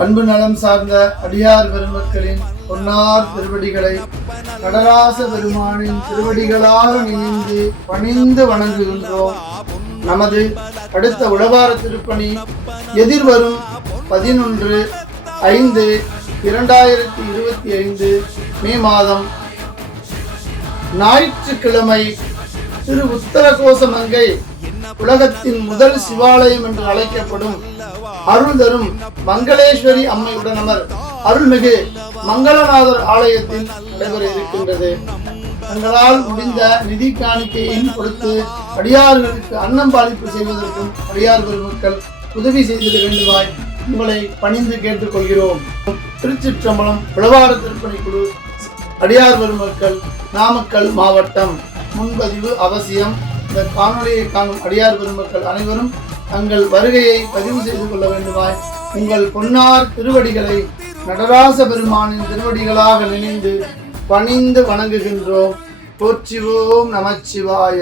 அன்பு நலம் சார்ந்த அடியார் பெருமக்களின் பொன்னார் திருவடிகளை நடராச பெருமானின் திருவடிகளாக நினைந்து பணிந்து வணங்குகின்றோம். நமது அடுத்த உழவார திருப்பணி எதிர்வரும் 11/5/2025 மே மாதம் ஞாயிற்றுக்கிழமை திரு உத்தரகோசமங்கை உலகத்தின் முதல் சிவாலயம் என்று அழைக்கப்படும் அருள் தரும் மங்களேஸ்வரி அம்மை உடனமர் அருள்மிகு மங்களநாதர் ஆலயத்தில் நடைபெற இருக்கின்றது. தங்களால் முடிந்த நிதி காணிக்கையும் கொடுத்து அடியார்களுக்கு அன்னம் பாலிப்பு செய்வதற்கும் அடியார் பெருமக்கள் உதவி செய்திட வேண்டுமாய் உங்களை பணிந்து கேட்டுக்கொள்கிறோம். திருச்சிற்றம்பலம் உழவார திருப்பணி குழு, அடியார் பெருமக்கள், நாமக்கல் மாவட்டம். முன்பதிவு அவசியம். இந்த காணொலியை காணும் அடியார் பெருமக்கள் அனைவரும் தங்கள் வருகையை பதிவு செய்து கொள்ள வேண்டுமாய் உங்கள் பொன்னார் திருவடிகளை நடராச பெருமானின் திருவடிகளாக நினைந்து பணிந்து வணங்குகின்றோம். போற்றிவோம் நமச்சிவாய.